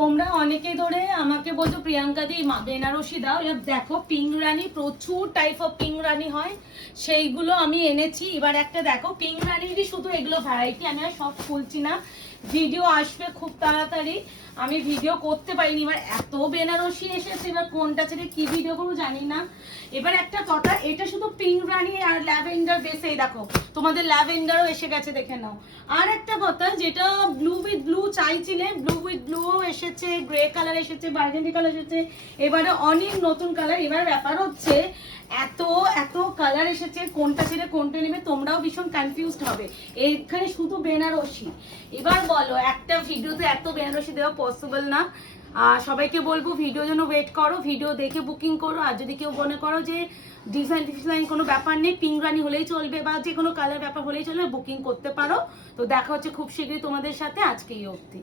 তোমরা অনেকে ধরে আমাকে বলছো প্রিয়াঙ্কা দি বেনারসি দাও। এবার দেখো পিঙ্ক রানী, প্রচুর টাইপ অফ পিঙ্ক রানী হয়, সেইগুলো আমি এনেছি। এবার একটা দেখো পিঙ্ক রানীরই শুধু এগুলো ভ্যারাইটি, আমি আর সব খুলছি না, ভিডিও আসবে খুব তাড়াতাড়ি, আমি ভিডিও করতে পারিনি। এবার এত বেনারসি এসেছে, এবার কোনটা ছেড়ে কি ভিডিও করবো জানি না। এবার একটা কথা, এটা শুধু পিঙ্ক রানী আর ল্যাভেন্ডার বেসে, দেখো তোমাদের ল্যাভেন্ডারও এসে গেছে, দেখে নাও। আর একটা কথা, যেটা ব্লু উইথ ব্লু চাইছিলে, ব্লু উইথ ব্লু এসেছে, গ্রে কালার এসেছে, বার্গেন্ডি কালার এসেছে, এবারে অনেক নতুন কালার। এবার ব্যাপার হচ্ছে এত এত কালার এসেছে, কোনটা ছেড়ে কোনটা নেবে তোমরাও ভীষণ কনফিউজড হবে। এখানে শুধু বেনারসি। এবার বলো, একটা ভিডিওতে এত বেনারসি দেওয়া পসিবল না। সবাইকে বলবো ভিডিও জন্য ওয়েট করো, ভিডিও দেখে বুকিং করো। আর যদি কেউ মনে করো যে ডিজাইন কোনো ব্যাপার নেই, পিঙ্ক রানী হলেই চলবে বা যে কোনো কালার ব্যাপার হলেই চলবে, বুকিং করতে পারো। তো দেখা হচ্ছে খুব শীঘ্রই তোমাদের সাথে, আজকে এই অবধি।